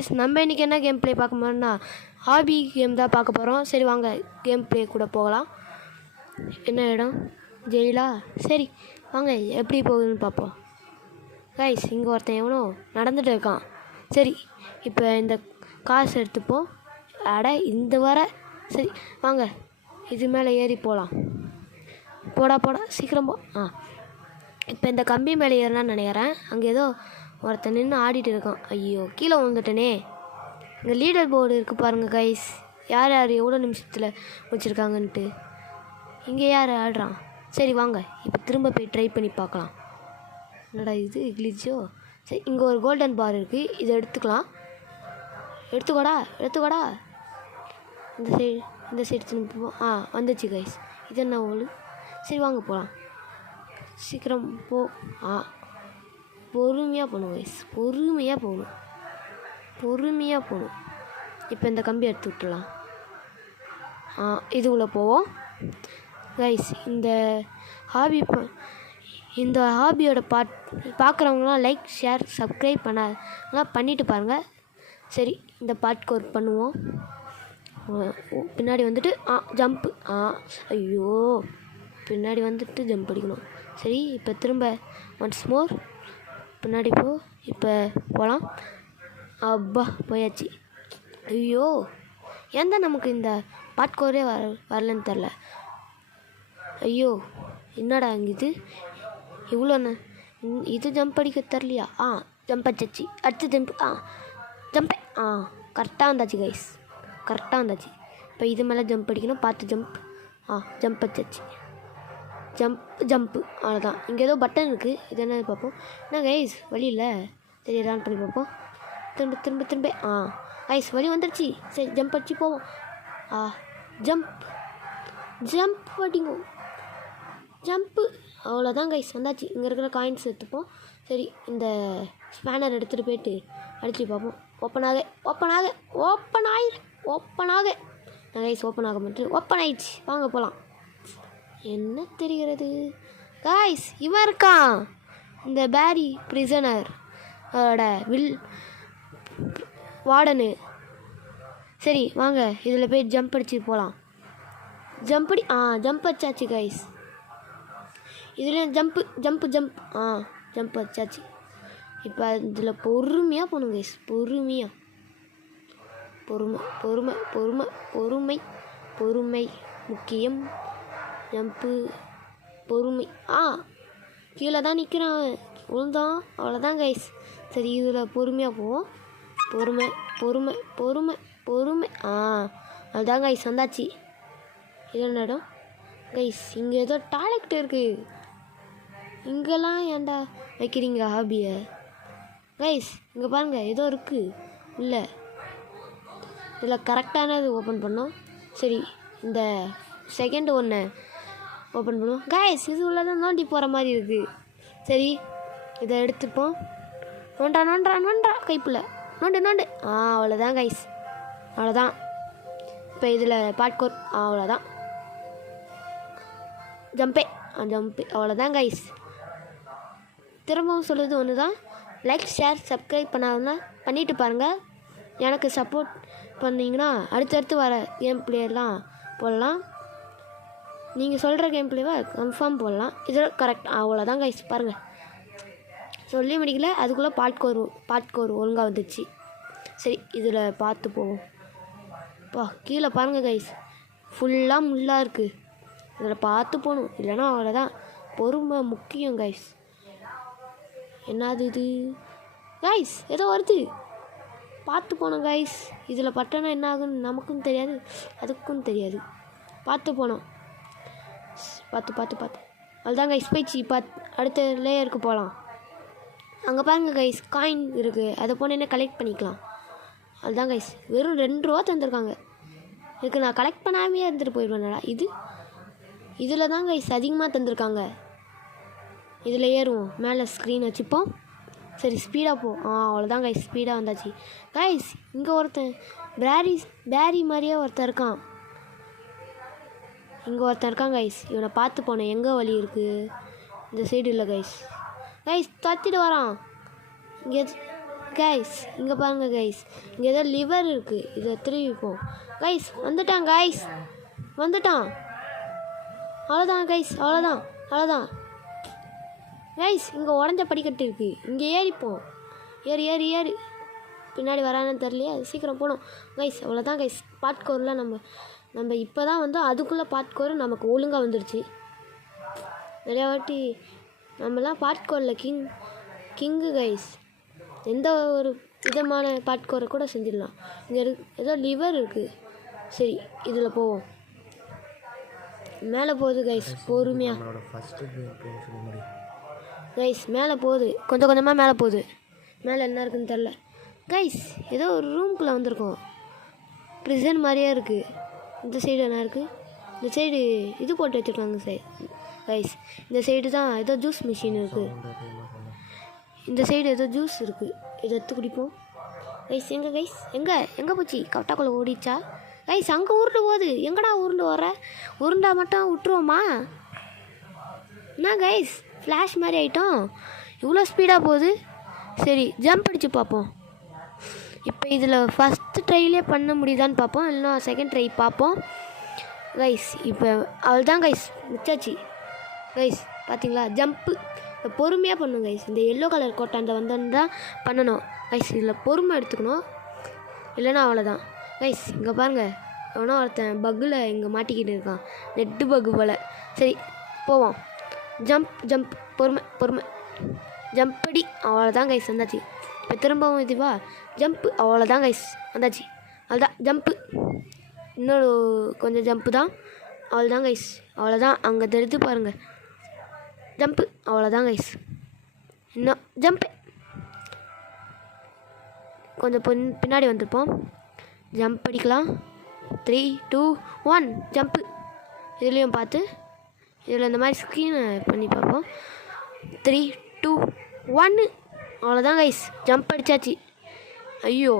Guys, நம்ம இன்றைக்கி என்ன கேம் ப்ளே பார்க்க போகிறோம்னா ஹாபி கேம் தான் பார்க்க போகிறோம். சரி வாங்க கேம் ப்ளே கூட போகலாம். என்ன இடம்? ஜெயிலா? சரி வாங்க எப்படி போகுதுன்னு பார்ப்போம். கைஸ், இங்கே ஒருத்தன் எவனோ நடந்துகிட்டு இருக்கான். சரி இப்போ இந்த காசு எடுத்துப்போம். இந்த வர சரி வாங்க இது மேலே ஏறி போகலாம். போடா சீக்கிரம் போ. இப்போ இந்த கம்பி மேலே ஏறலான்னு நினைக்கிறேன். அங்கே ஏதோ ஒருத்தன் நின்று ஆடிட்டு இருக்கான். ஐயோ கீழே விழுந்துட்டனே. இங்கே லீடர் போர்டு இருக்குது பாருங்கள் கைஸ், யார் எவ்வளோ நிமிஷத்தில் வச்சுருக்காங்கன்ட்டு. இங்கே யார் ஆடுறான்? சரி வாங்க இப்போ திரும்ப போய் ட்ரை பண்ணி பார்க்கலாம். என்னடா இது கிளிச்சோ? சரி இங்கே ஒரு கோல்டன் பார் இருக்குது, இதை எடுத்துக்கலாம். எடுத்துக்கோடா. இந்த சைடு திரும்ப வந்துச்சு கைஸ். இது என்ன ஓடு? சரி வாங்க போகலாம். சீக்கிரம் போ. பொறுமையாக போகணும் கைஸ், பொறுமையாக போகணும். இப்போ இந்த கம்பி எடுத்து விட்டுலாம். இதுக்குள்ளே போவோம் கைஸ். இந்த ஹாபியோட பார்க்குறவங்களாம் லைக் ஷேர் சப்ஸ்கிரைப் பண்ணலாம் பண்ணிவிட்டு பாருங்கள். சரி இந்த பாட்டுக்கு ஒர்க் பண்ணுவோம். பின்னாடி வந்துட்டு ஜம்ப்பு. ஐயோ பின்னாடி வந்துட்டு ஜம்ப் அடிக்கணும். சரி இப்போ திரும்ப ஒன்ஸ் மோர் பின்னாடி போ. இப்போ போகலாம். அப்பா போயாச்சு. ஐயோ ஏன் தான் நமக்கு இந்த பாட்கோரே வரலன்னு தெரில. ஐயோ என்னடா இங்கே இது இவ்வளோ இது ஜம்ப் அடிக்க தரலையா? ஜம்ப் அடிச்சாச்சு. அடுத்து ஜம்ப் கரெக்டாக வந்தாச்சு கைஸ், கரெக்டாக வந்தாச்சு. இப்போ இது மேலே ஜம்ப் அடிக்கணும், பார்த்து ஜம்ப் அடிச்சாச்சு. ஜம்ப்பு அவ்வளோதான். இங்கே ஏதோ பட்டன் இருக்குது, இது என்ன பார்ப்போம். என்ன கைஸ் வழி இல்லை. சரி ரன் பண்ணி பார்ப்போம். திரும்ப கைஸ் வழி வந்துடுச்சு. சரி ஜம்ப் அடிச்சு போவோம். ஜம்ப் அடிங்க, ஜம்ப்பு அவ்வளோதான் கைஸ் வந்தாச்சு. இங்கே இருக்கிற காயின்ஸ் எடுத்துப்போம். சரி இந்த ஸ்பேனர் எடுத்துகிட்டு போயிட்டு அடிச்சு பார்ப்போம். ஓப்பன் ஆக கைஸ் ஓப்பன் ஆக மாட்டேன். ஓப்பன் ஆயிடுச்சு. வாங்க போகலாம். என்ன தெரிகிறது கைஸ், இவன் இருக்கான் இந்த பேரி பிரிசனர் வார்டனு. சரி வாங்க இதில் போய் ஜம்ப் அடிச்சுட்டு போகலாம். ஜம்ப் அடிச்சாச்சு கைஸ். இதில் ஜம்ப் ஜம்ப் அடிச்சாச்சு. இப்போ இதில் பொறுமையாக போகணும் கைஸ், பொறுமை முக்கியம். ஜம்ப்பு பொறுமை. கீழே தான் நிற்கிறான், விழுந்தான் அவ்வளோதான் கைஸ். சரி இதில் பொறுமையாக போவோம். பொறுமை அதுதான் கைஸ் வந்தாச்சு. இது என்ன இடம் கைஸ்? இங்கே ஏதோ டாய்லெட் இருக்குது. இங்கெல்லாம் ஏன்டா வைக்கிறீங்க ஹாபியை கைஸ்? இங்கே பாருங்கள் ஏதோ இருக்குது இல்லை. இதில் கரெக்டானது ஓப்பன் பண்ணோம். சரி இந்த செகண்ட் ஒன்று ஓப்பன் பண்ணுவோம் கைஸ். இது உள்ள தான் நோண்டி போகிற மாதிரி இருக்குது. சரி இதை எடுத்துப்போம். நோண்டா கைப்புள்ள நோண்டு. அவ்வளோதான் கைஸ், அவ்வளோதான். இப்போ இதில் பாட்கோர் அவ்வளோதான். ஜம்ப்பு அவ்வளோதான் கைஸ். திரும்பவும் சொல்லுறது ஒன்று தான், லைக் ஷேர் சப்ஸ்கிரைப் பண்ணிட்டு பாருங்கள். எனக்கு சப்போர்ட் பண்ணிங்கன்னா அடுத்தடுத்து வர கேம் பிளேயர்லாம் போடலாம். நீங்கள் சொல்கிற கேம் பிளேவை கன்ஃபார்ம் போடலாம். இதில் கரெக்ட் அவ்வளோதான் கைஸ். பாருங்கள் சொல்லி முடிக்கல, அதுக்குள்ளே பாட்கோர் ஒழுங்காக வந்துடுச்சு. சரி இதில் பார்த்து போவோம். கீழே பாருங்கள் கைஸ், ஃபுல்லாக முள்ளாக இருக்குது. இதில் பார்த்து போகணும், இல்லைன்னா அவ்வளோதான். பொறுமை முக்கியம் கைஸ். என்னது இது கைஸ்? ஏதோ வருது, பார்த்து போனோம் கைஸ். இதில் பட்டனா என்ன ஆகுன்னு நமக்கும் தெரியாது, அதுக்கும் தெரியாது. பார்த்து போனோம். பார்த்து அதுதான் கைஸ் போயிடுச்சு. அடுத்த லேயருக்கு போகலாம். அங்கே பாருங்கள் கைஸ் காயின் இருக்குது, அதை போனேன்னே கலெக்ட் பண்ணிக்கலாம். அதுதான் கைஸ் வெறும் 2 ரூபா தந்துருக்காங்க. இதுக்கு நான் கலெக்ட் பண்ணாமே இருந்துட்டு போயிடுவேன்டா. இதில் தான் கைஸ் அதிகமாக தந்துருக்காங்க. இதில் ஏறுவோம், மேலே ஸ்க்ரீன் வச்சுப்போம். சரி ஸ்பீடாக போ. அவ்வளோதான் கைஸ், ஸ்பீடாக வந்தாச்சு கைஸ். இங்கே ஒருத்தன் பேரி மாதிரியே ஒருத்தன் இருக்கான். கைஸ். இவனை பார்த்து போனேன். எங்கே வழி இருக்குது? இந்த சைடு இல்லை கைஸ். தத்திட்டு வரான். இங்கே கைஸ் இங்கே பாருங்கள் கைஸ், இங்கே ஏதோ லிவர் இருக்குது, இதை திருவிப்போம். கைஸ் வந்துட்டான், கைஸ் வந்துட்டான். அவ்வளோதான் கைஸ், அவ்வளோதான் கைஸ். இங்கே உடஞ்ச படிக்கட்டு இருக்குது, இங்கே ஏறிப்போம். ஏறி பின்னாடி வரானு தெரியலையே, சீக்கிரம் போகணும் கைஸ். அவ்வளோதான் கைஸ். பாட்கோரில் நம்ம இப்போ தான் வந்து அதுக்குள்ளே பாட்கோர் நமக்கு ஒழுங்காக வந்துடுச்சு. நிறையா வாட்டி நம்மலாம் பாட்கோரில் கிங்கு கைஸ். எந்த ஒரு விதமான பாட்கோரை கூட செஞ்சிடலாம். இங்கே ஏதோ லிவர் இருக்குது. சரி இதில் போவோம். மேலே போகுது கைஸ், பொறுமையாக கைஸ். மேலே போகுது, கொஞ்சம் கொஞ்சமாக மேலே போகுது. மேலே என்ன இருக்குதுன்னு தெரில கைஸ். ஏதோ ஒரு ரூம்குள்ளே வந்திருக்கோம். ப்ரிசன் மாதிரியே இருக்குது. இந்த சைடு என்ன இருக்குது? இந்த சைடு இது போட்டு வச்சுருக்காங்க கைஸ். இந்த சைடு தான் ஏதோ ஜூஸ் மிஷின் இருக்குது. இந்த சைடு ஏதோ ஜூஸ் இருக்குது, இதை எடுத்து குடிப்போம் கைஸ். எங்கே கைஸ், எங்கே போச்சு? கவட்டாக்குள்ளே ஓடிச்சா கைஸ்? அங்கே உருண்டு போகுது. எங்கடா உருண்டு வர? உருண்டா மட்டும் விட்டுருவோமா என்ன கைஸ்? ஃப்ளாஷ் மாதிரி ஆகிட்டோம். இவ்வளோ ஸ்பீடாக போகுது. சரி ஜம்ப் அடித்து பார்ப்போம். இப்போ இதில் ஃபஸ்ட்டு ட்ரைலே பண்ண முடியுதான்னு பார்ப்போம், இல்லைனா செகண்ட் ட்ரை பார்ப்போம் கைஸ். இப்போ அவள் தான் கைஸ், மிச்சாச்சு கைஸ். பார்த்தீங்களா ஜம்ப்பு? இப்போ பொறுமையாக பண்ணணும் கைஸ். இந்த எல்லோ கலர் கோட்டாண்ட வந்தோன்னு தான் பண்ணணும் கைஸ். இதில் பொறுமை எடுத்துக்கணும், இல்லைன்னா அவ்வளோதான் கைஸ். இங்கே பாருங்கள், எவனோ ஒருத்தன் பக்கில் இங்கே மாட்டிக்கிட்டு இருக்கான், நெட்டு பக்கு போல். சரி போவோம். ஜம்ப் பொறுமை ஜம்படி. அவ்வளோதான் கைஸ், வந்தாச்சு. இப்போ திரும்பவும் இதுவா ஜம்ப்பு. அவ்வளோதான் கைஸ், வந்தாச்சு. அவ்வளோதான் ஜம்ப்பு. இன்னொரு கொஞ்சம் ஜம்ப்பு தான். அவ்வளோதான் கைஸ், அவ்வளோதான். அங்கே தெரிஞ்சு பாருங்கள் ஜம்ப்பு. அவ்வளோதான் கைஸ், இன்னும் ஜம்ப்பு. கொஞ்சம் பின்னாடி வந்துருப்போம். ஜம்ப் அடிக்கலாம். 3 2 1 ஜம்ப்பு. இதுலேயும் பார்த்து இதில் இந்த மாதிரி ஸ்க்ரீனை பண்ணி பார்ப்போம். 3 2 1 அவ்வளோதான் கைஸ், ஜம்ப் அடித்தாச்சு. ஐயோ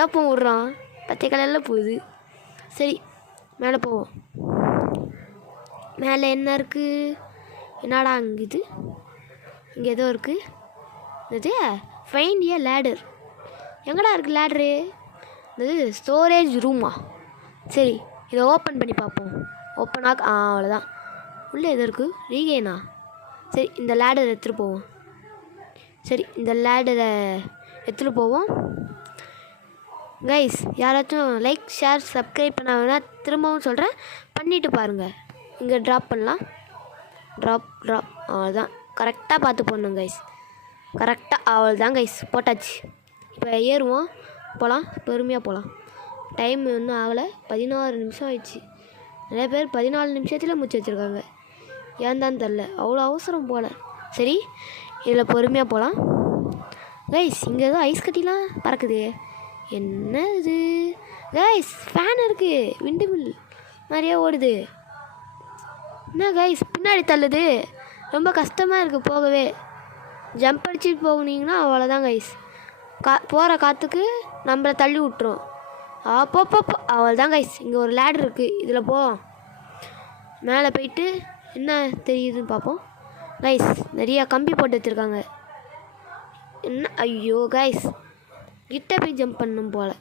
ஏப்போ விட்றான், பச்சை கலரில் போகுது. சரி மேலே போவோம். மேலே என்ன இருக்குது? என்னடா அங்கே இது? இங்கே ஏதோ இருக்குது. இது ஃபைண்ட் ஏ லேடர். எங்கடா இருக்குது லேடரு? இது ஸ்டோரேஜ் ரூமா? சரி இதை ஓப்பன் பண்ணி பார்ப்போம். ஓப்பன் அவ்வளோதான். உள்ளே எது இருக்குது? ரீகேனா? சரி இந்த லேடரை எடுத்துகிட்டு போவோம். சரி இந்த லேடரை எடுத்துகிட்டு போவோம் கைஸ். யாராச்சும் லைக் ஷேர் சப்ஸ்கிரைப் பண்ண வேணால் திரும்பவும் சொல்கிறேன், பண்ணிவிட்டு பாருங்கள். இங்கே ட்ராப் பண்ணலாம். ட்ராப் அவ்வளோதான். கரெக்டாக பார்த்து போடணும் கைஸ், கரெக்டாக. அவ்வளோதான் கைஸ், போட்டாச்சு. இப்போ ஏறுவோம், போகலாம். பொறுமையாக போகலாம். டைம் இன்னும் ஆகலை, 16 நிமிஷம் ஆயிடுச்சு. நிறைய பேர் 14 நிமிஷத்தில் முடிச்சு வச்சுருக்காங்க. ஏன் தான் தெரில, அவ்வளோ அவசரம் போகல. சரி இதில் பொறுமையாக போகலாம் கைஸ். இங்கே ஏதோ ஐஸ் கட்டிலாம் பறக்குது. என்ன இது கைஸ்? ஃபேன் இருக்குது, விண்டு மில் மாதிரியே ஓடுது. என்ன கைஸ் பின்னாடி தள்ளுது? ரொம்ப கஷ்டமாக இருக்குது போகவே. ஜம்ப் அடிச்சுட்டு போகுனீங்கன்னா அவ்வளோதான் கைஸ். போகிற காற்றுக்கு நம்மளை தள்ளி விட்டுரும். அப்பப்போ அவ்வளோதான் கைஸ். இங்கே ஒரு லேடர் இருக்குது, இதில் போவோம். மேலே போயிட்டு என்ன தெரியுதுன்னு பார்ப்போம் கைஸ். நிறையா கம்பி போட்டு வச்சுருக்காங்க. என்ன ஐயோ கைஸ், கிட்ட போய் ஜம்ப் பண்ணணும் போல்.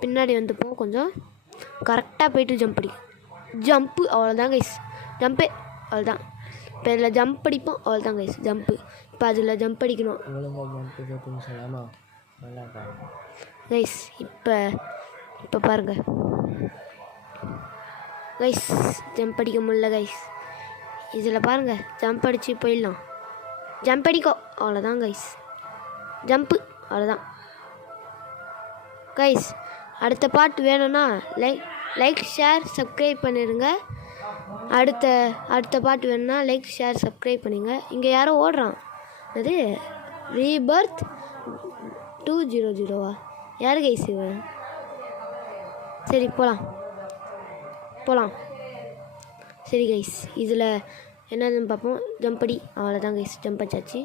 பின்னாடி வந்துப்போம் கொஞ்சம். கரெக்டாக போயிட்டு ஜம்ப் அடி. ஜம்ப்பு அவ்வளோதான் கைஸ், ஜம்ப்பு அவ்வளோதான். இப்போ இதில் ஜம்ப் அடிப்போம், அவ்வளோதான் கைஸ் ஜம்ப்பு. இப்போ அதில் ஜம்ப் அடிக்கணும் கைஸ். இப்போ பாருங்கள் கைஸ், ஜம்ப் அடிக்க முடியல கைஸ். இதில் பாருங்கள், ஜம்ப் அடித்து போயிடலாம். ஜம்ப் அடிக்கோ அவ்வளோதான் கைஸ், ஜம்ப்பு அவ்வளோதான் கைஸ். அடுத்த பார்ட் வேணும்னா லைக் ஷேர் சப்ஸ்கிரைப் பண்ணிடுங்க. அடுத்த பார்ட் வேணும்னா லைக் ஷேர் சப்ஸ்கிரைப் பண்ணிடுங்க. இங்கே யாரோ ஓடுறான், அது ரீபர்த் 200 யார் கைஸ் இவன்? சரி போகலாம். சரி கைஸ், இதில் என்னதுன்னு பார்ப்போம். ஜம்ப் அடி அவ்வளோதான் கைஸ், ஜம்ப் அடிச்சாச்சு.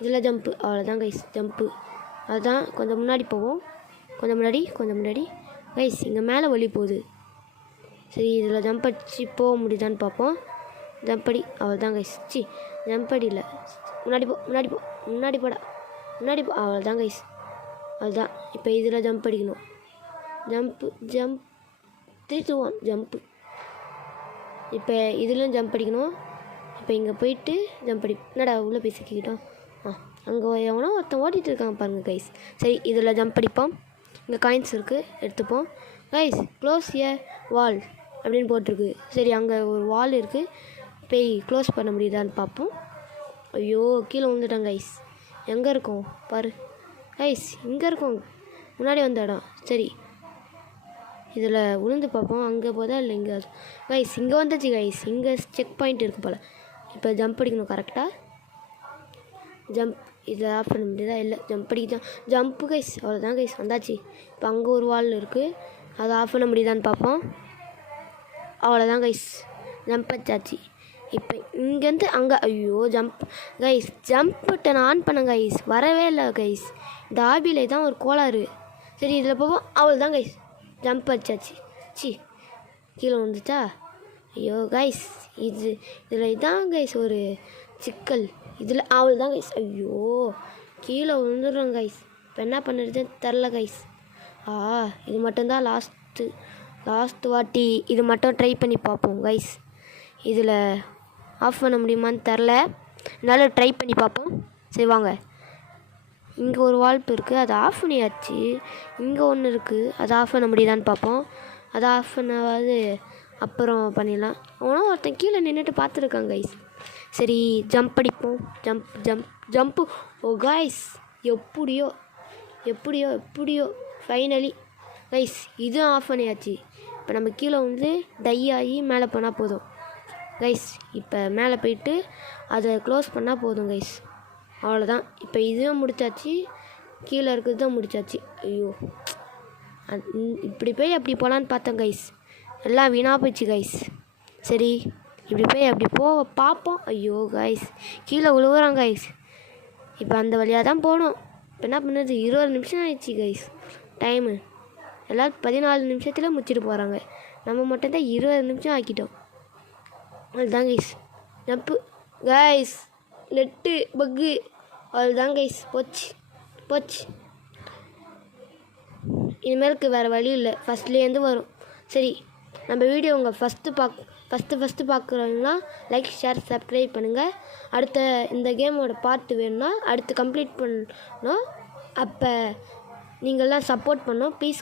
இதில் ஜம்ப்பு அவ்வளோதான் கைஸ், ஜம்ப்பு அதுதான். கொஞ்சம் முன்னாடி போவோம், கொஞ்சம் முன்னாடி கைஸ். இங்கே மேலே வழி போகுது. சரி இதில் ஜம்ப் அடிச்சு போக முடியுதான்னு பார்ப்போம். ஜம்ப் அடி அவ்வளோதான் கைஸ். ஜம்ப் அடி இல்லை, முன்னாடி போ. முன்னாடி போ அவ்வளோதான் கைஸ். அதுதான். இப்போ இதில் ஜம்ப் அடிக்கணும். Jump 3 2 1 jump. இப்போ இதுலேயும் ஜம்ப் அடிக்கணும். இப்போ இங்கே போயிட்டு ஜம்ப் என்னடா உள்ளே போய் சிக்கிக்கிட்டோம். அங்கே எவனோ ஒருத்தன் ஓட்டிகிட்டு இருக்காங்க பாருங்கள் கைஸ். சரி இதில் ஜம்ப் அடிப்போம். இங்கே காயின்ஸ் இருக்குது, எடுத்துப்போம். கைஸ் க்ளோஸ் ஏ வால் அப்படின்னு போட்டிருக்கு. சரி அங்கே ஒரு வால் இருக்குது, போய் க்ளோஸ் பண்ண முடியுதான்னு பார்ப்போம். ஐயோ கீழே விழுந்துட்டேன் கைஸ். எங்கே இருக்கோம் பாரு கைஸ், இங்கே இருக்கோம், முன்னாடி வந்த இடம். சரி இதில் விழுந்து பார்ப்போம். அங்கே போதா இல்லை இங்கே கைஸ், இங்கே வந்துச்சு கைஸ். இங்கே செக் பாயிண்ட் இருக்குது போல். இப்போ ஜம்ப் அடிக்கணும் கரெக்டாக. ஜம்ப் இதில் ஆஃப் பண்ண முடியுதா? இல்லை ஜம்ப் அடிக்க ஜம்ப்பு கைஸ். அவ்வளோதான் கைஸ், வந்தாச்சு. இப்போ அங்கே ஒரு வால் இருக்குது, அதை ஆஃப் பண்ண முடியுதான்னு பார்ப்போம். அவ்வளோதான் கைஸ், ஜம்ப் வச்சாச்சு. இப்போ இங்கேருந்து அங்கே ஐயோ jump guys, jump button on பண்ண கைஸ், வரவே இல்லை கைஸ். இந்த ஆபிலே தான் ஒரு கோளாறு. சரி இதில் போவோம். அவ்வளோதான் கைஸ், ஜம்ப் வச்சாச்சு. கீழே வந்துச்சா? ஐயோ கைஸ், இதில் இதான் கைஸ் ஒரு சிக்கல். இதில் அவ்வளோதான் கைஸ். ஐயோ கீழே விழுந்துடுறோம் கைஸ். இப்போ என்ன பண்ணுறதுன்னு தெரில கைஸ். இது மட்டும்தான் லாஸ்ட்டு வாட்டி. இது மட்டும் ட்ரை பண்ணி பார்ப்போம் கைஸ். இதில் ஆஃப் பண்ண முடியுமான்னு தெரில, என்னால் ட்ரை பண்ணி பார்ப்போம். சரி வாங்க. இங்கே ஒரு வால்ப்பு இருக்குது, அதை ஆஃப் பண்ணியாச்சு. இங்கே ஒன்று இருக்குது, அதை ஆஃப் பண்ண முடியுதான்னு பார்ப்போம். அதை ஆஃப் பண்ணாவது அப்புறம் பண்ணிடலாம். அவனும் ஒருத்தன் கீழே நின்றுட்டு பார்த்துருக்காங்க கைஸ். சரி ஜம்ப் அடிப்போம். ஜம்ப்பு. ஓ கைஸ், எப்படியோ ஃபைனலி கைஸ் இதுவும் ஆஃப் பண்ணியாச்சு. இப்போ நம்ம கீழே வந்து டை ஆகி மேலே போனால் போதும் கைஸ். இப்போ மேலே போயிட்டு அதை க்ளோஸ் பண்ணால் போதும் கைஸ். அவ்வளோதான். இப்போ இதுவும் முடிச்சாச்சு, கீழே இருக்கிறது தான் முடிச்சாச்சு. ஐயோ இப்படி போய் அப்படி போகலான்னு பார்த்தேன் கைஸ், எல்லாம் வீணாக போயிடுச்சு கைஸ். சரி இப்படி போய் அப்படி பார்ப்போம். ஐயோ கைஸ், கீழே விழுவுறான் கைஸ். இப்போ அந்த வழியாக தான் போகணும். இப்போ என்ன பண்ணுறது, 20 நிமிஷம் ஆயிடுச்சு கைஸ் டைமு. எல்லோரும் 14 நிமிஷத்தில் முடிச்சுட்டு போகிறாங்க. நம்ம மட்டும்தான் 20 நிமிஷம் ஆக்கிட்டோம். அதுதான் கைஸ் ஜம்ப்பு கைஸ். நெட்டு பக்கு. அதுதான் கைஸ், போச்சு. இனிமேலுக்கு வேறு வழி இல்லை, ஃபஸ்ட்லேருந்து வரும். சரி நம்ம வீடியோ உங்கள் ஃபஸ்ட்டு பார்க்குறோன்னா லைக் ஷேர் சப்ஸ்கிரைப் பண்ணுங்கள். அடுத்த இந்த கேமோட பார்ட் வேணும்னா அடுத்து கம்ப்ளீட் பண்ணணும். அப்போ நீங்கள்லாம் சப்போர்ட் பண்ணோம் ப்ளீஸ்.